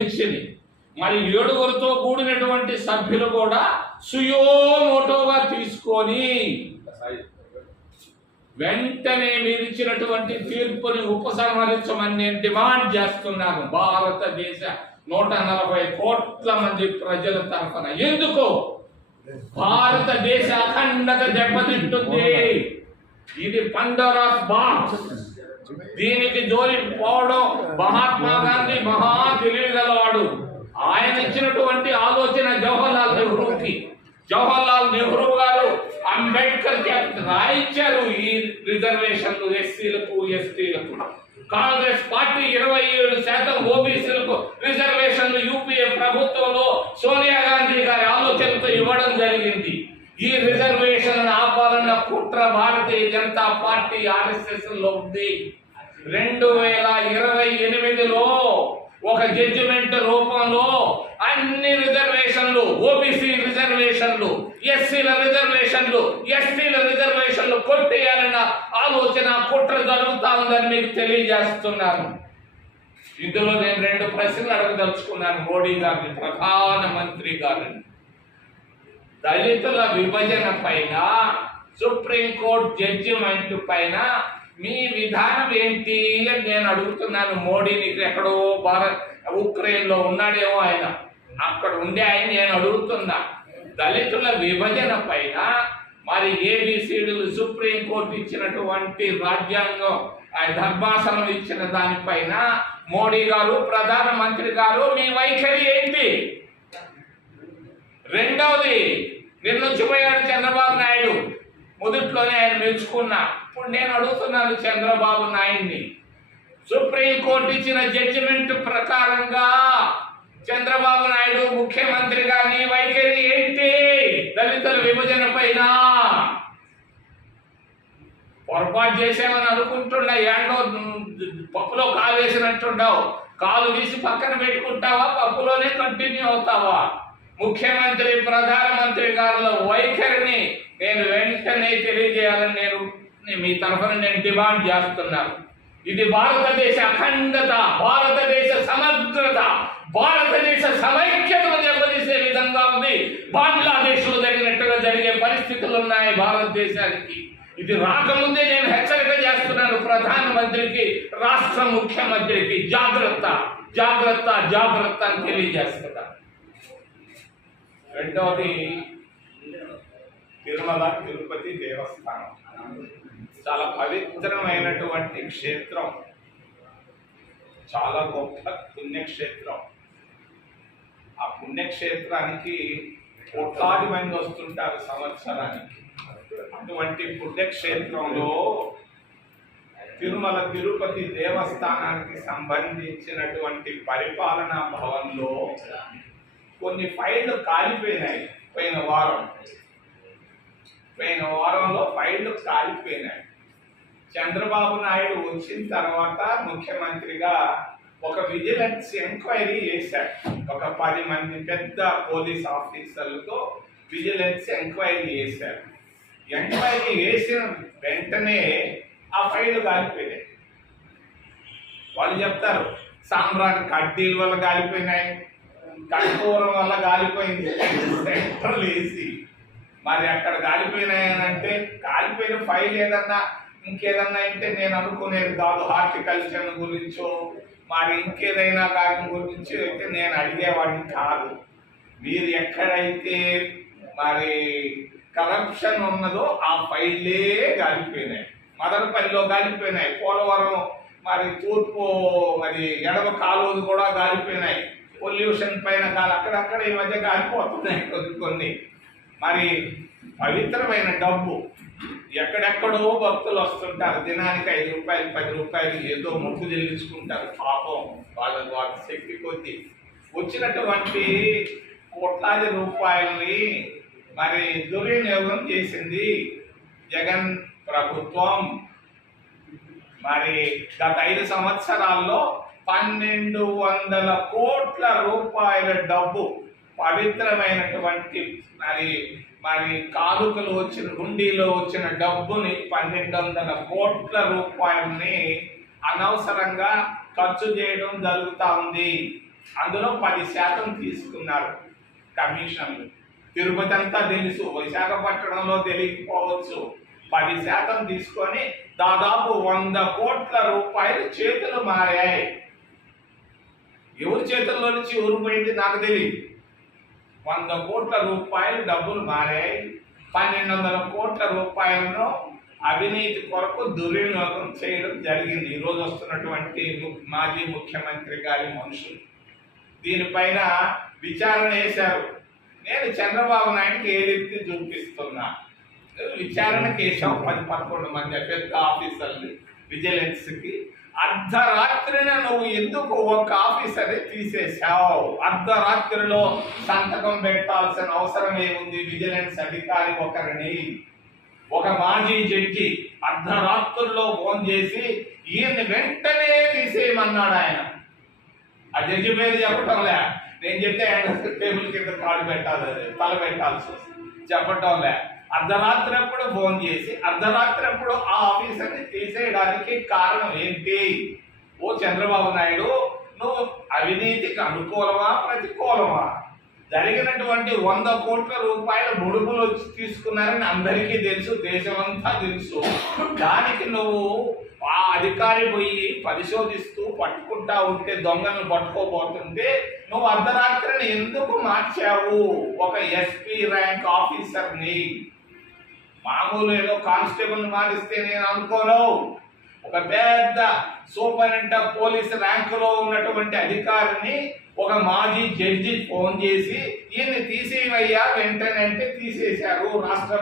మరి 7గురితో కూడినటువంటి సభ్యులు కూడా సుయోమోటోగా తీసుకొని వెంటనే మీరు ఇచ్చినటువంటి తీర్పుని ఉపసంహరించమని నేను డిమాండ్ చేస్తున్నాను భారతదేశ 140 కోట్ల మంది ప్రజల తరఫున. ఎందుకు? భారతదేశ అఖండత దెబ్బతింటుంది. ఇది పండోరాస్ బాక్స్. దీనికి జోలి పోవడం మహాత్మా గాంధీ మహా తెలివిగలవాడు. ఆయన ఇచ్చినటువంటి ఆలోచన జవహర్లాల్ నెహ్రూ గారు అంబేద్కర్ రాయించారు ఈ రిజర్వేషన్లు ఎస్సీలకు ఎస్టీలకు. కాంగ్రెస్ పార్టీ 27% ఓబీసీలకు రిజర్వేషన్లు యూపీఏ ప్రభుత్వంలో సోనియా గాంధీ గారి ఆలోచనతో ఇవ్వడం జరిగింది. ఈ రిజర్వేషన్ ఆపాలన్న కుట్ర భారతీయ జనతా పార్టీ ఆర్ఎస్ఎస్ లో ఉంది. 2028లో ఒక జడ్జిమెంట్ రూపంలో అన్ని రిజర్వేషన్లు, ఓబీసీ రిజర్వేషన్లు, ఎస్సీల రిజర్వేషన్లు, ఎస్టీల రిజర్వేషన్లు కొట్టేయాలన్న ఆలోచన కుట్ర జరుగుతా ఉందని మీకు తెలియజేస్తున్నాను. ఇందులో నేను 2 ప్రశ్నలు అడగదలుచుకున్నాను మోడీ గారిని, ప్రధానమంత్రి గారిని. దళితుల విభజన పైన, సుప్రీంకోర్టు జడ్జిమెంట్ పైన మీ విధానం ఏంటి అని నేను అడుగుతున్నాను మోడీని. ఎక్కడో ఉక్రెయిన్ లో ఉన్నాడేమో ఆయన, అక్కడ ఉండే ఆయన నేను అడుగుతున్నా. దళితుల విభజన పైన మరి ఏబిసిడీలు సుప్రీంకోర్టు ఇచ్చినటువంటి రాజ్యాంగం ధర్మాసనం ఇచ్చిన దానిపైన మోడీ గారు, ప్రధానమంత్రి గారు మీ వైఖరి ఏంటి? రెండవది, నిర్ణయించిపోయాడు చంద్రబాబు నాయుడు. మొదట్లోనే ఆయన మెచ్చుకున్నా. ఇప్పుడు నేను అడుగుతున్నాను చంద్రబాబు నాయుడిని, సుప్రీంకోర్టు ఇచ్చిన జడ్జిమెంట్ ప్రకారంగా చంద్రబాబు నాయుడు ముఖ్యమంత్రిగా నీ వైఖరి ఏంటి? దళితుల విభజన పైన పొరపాటు చేసామని అనుకుంటున్నా. ఏంటో పప్పులో కాలు వేసినట్టుండవు. కాలు తీసి పక్కన పెట్టుకుంటావా, పప్పులోనే కంటిన్యూ అవుతావా? ముఖ్యమంత్రి, ప్రధానమంత్రి గారుల వైఖరిని నేను వెంటనే తెలియజేయాలని నేను మీ తరఫున నేను డిమాండ్ చేస్తున్నాను. ఇది భారతదేశ అఖండత, భారతదేశ సమగ్రత, భారతదేశ సమైక్యతను దెబ్బతీసే విధంగా ఉంది. బంగ్లాదేశ్ లో జరిగినట్టుగా జరిగే పరిస్థితులు ఉన్నాయి భారతదేశానికి. ఇది రాకముందే నేను హెచ్చరిక చేస్తున్నాను ప్రధానమంత్రికి, రాష్ట్ర ముఖ్యమంత్రికి, జాగ్రత్త జాగ్రత్త జాగ్రత్త అని తెలియజేస్తున్నాను. రెండవది, తిరుమల తిరుపతి దేవస్థానం చాలా పవిత్రమైనటువంటి క్షేత్రం, చాలా గొప్ప పుణ్యక్షేత్రం. ఆ పుణ్యక్షేత్రానికి కోట్లాది మంది వస్తుంటారు సంవత్సరానికి. అటువంటి పుణ్యక్షేత్రంలో తిరుమల తిరుపతి దేవస్థానానికి సంబంధించినటువంటి పరిపాలనా భవన్లో కొన్ని ఫైళ్లు కాలిపోయినాయి. పోయిన వారంలో ఫైళ్లు కాలిపోయినాయి. చంద్రబాబు నాయుడు వచ్చిన తర్వాత ముఖ్యమంత్రిగా ఒక విజిలెన్స్ ఎంక్వైరీ చేశాడు. ఒక 10 మంది పెద్ద పోలీస్ ఆఫీసర్లతో విజిలెన్స్ ఎంక్వైరీ చేశారు. ఎంక్వైరీ చేసిన వెంటనే ఆ ఫైళ్లు కాలిపోయినాయి. వాళ్ళు చెప్తారు సాంబ్రాన్ కడ్డీల వల్ల కాలిపోయినాయి, కర్పూరం వల్ల కాలిపోయింది, సెంటర్లు వేసి. మరి అక్కడ కాలిపోయినాయనంటే కాలిపోయిన ఫైల్ ఏదన్నా ఇంకేదన్నా అంటే నేను అనుకునేది కాదు. హార్టికల్చర్ గురించో మరి ఇంకేదైనా దాని గురించి అయితే నేను అడిగేవాడిని కాదు. మీరు ఎక్కడైతే మరి కరప్షన్ ఉన్నదో ఆ ఫైళ్ళే కాలిపోయినాయి. మదనపల్లిలో కాలిపోయినాయి, పోలవరం మరి తూర్పు మరి ఎడమ కాలువలు కూడా కాలిపోయినాయి. పొల్యూషన్ పైన అక్కడక్కడ ఈ మధ్య కాలిపోతున్నాయి కొన్ని. మరి పవిత్రమైన డబ్బు, ఎక్కడెక్కడో భక్తులు వస్తుంటారు, దినానికి 5 రూపాయలు 10 రూపాయలు ఏదో మొక్కు చెల్లించుకుంటారు. పాపం వాళ్ళ శక్తి కొద్ది వచ్చినటువంటి కోట్లాది రూపాయల్ని మరి దుర్వినియోగం చేసింది జగన్ ప్రభుత్వం. మరి గత 5 సంవత్సరాల్లో 1200 కోట్ల రూపాయల డబ్బు, పవిత్రమైనటువంటి మరి కానుకలు వచ్చిన హుండీలో వచ్చిన డబ్బుని 1200 కోట్ల రూపాయలని అనవసరంగా ఖర్చు చేయడం జరుగుతూ ఉంది. అందులో 10% తీసుకున్నారు కమిషన్లు. తిరుపతి అంతా తెలుసు, విశాఖపట్నంలో తెలియకపోవచ్చు. 10% తీసుకొని దాదాపు 100 కోట్ల రూపాయలు చేతులు మారాయి. ఎవరి చేతుల్లో నుంచి ఊరిపోయింది నాకు తెలియదు. 100 కోట్ల రూపాయలు డబ్బులు మారాయి. 1200 కోట్ల రూపాయలను అవినీతి కొరకు దుర్వినియోగం చేయడం జరిగింది. ఈరోజు వస్తున్నటువంటి మాజీ ముఖ్యమంత్రి గారి మనుషులు దీనిపైన విచారణ వేశారు. నేను చంద్రబాబు నాయుడుకి ఏదెత్తి చూపిస్తున్నా. విచారణకు వేసాం 10-11 మంది పెద్ద ఆఫీసర్లు విజిలెన్స్కి. అర్ధరాత్రిన నువ్వు ఎందుకు ఒక ఆఫీసరే తీసేశావు? అర్ధరాత్రిలో సంతకం పెట్టాల్సిన అవసరం ఏముంది? విజిలెన్స్ అధికారి ఒకరిని, ఒక మాజీ జడ్జి అర్ధరాత్రుల్లో ఫోన్ చేసి ఈయన్ని వెంటనే తీసేయమన్నాడు ఆయన. ఆ జడ్జి పేరు చెప్పటంలే, నేను చెప్తే ఆయన టేబుల్ కింద కాళ్ళు పెట్టాలి, తల పెట్టాల్సి వస్తుంది. చెప్పటంలే. అర్ధరాత్రి అప్పుడు ఫోన్ చేసి అర్ధరాత్రి అప్పుడు ఆ ఆఫీసర్ని తీసేయడానికి కారణం ఏంటి? ఓ చంద్రబాబు నాయుడు, నువ్వు అవినీతికి అనుకూలమా ప్రతికూలమా? జరిగినటువంటి 100 కోట్ల రూపాయల ముడుపులు వచ్చి తీసుకున్నారని అందరికీ తెలుసు, దేశమంతా తెలుసు. దానికి నువ్వు ఆ అధికారి పోయి పరిశోధిస్తూ పట్టుకుంటా ఉంటే, దొంగలను పట్టుకోబోతుంటే నువ్వు అర్ధరాత్రిని ఎందుకు మార్చావు? ఒక ఎస్పీ ర్యాంక్ ఆఫీసర్ని, మామూలు ఏదో కానిస్టేబుల్ మారిస్తే నేను అనుకోను. ఒక పెద్ద సూపరింటెండెంట్ ఆఫ్ పోలీస్ ర్యాంకులో ఉన్నటువంటి అధికారిని ఒక మాజీ జడ్జి ఫోన్ చేసి ఈయన్ని తీసేవయ్యా వెంటనే అంటే తీసేశారు. రాష్ట్ర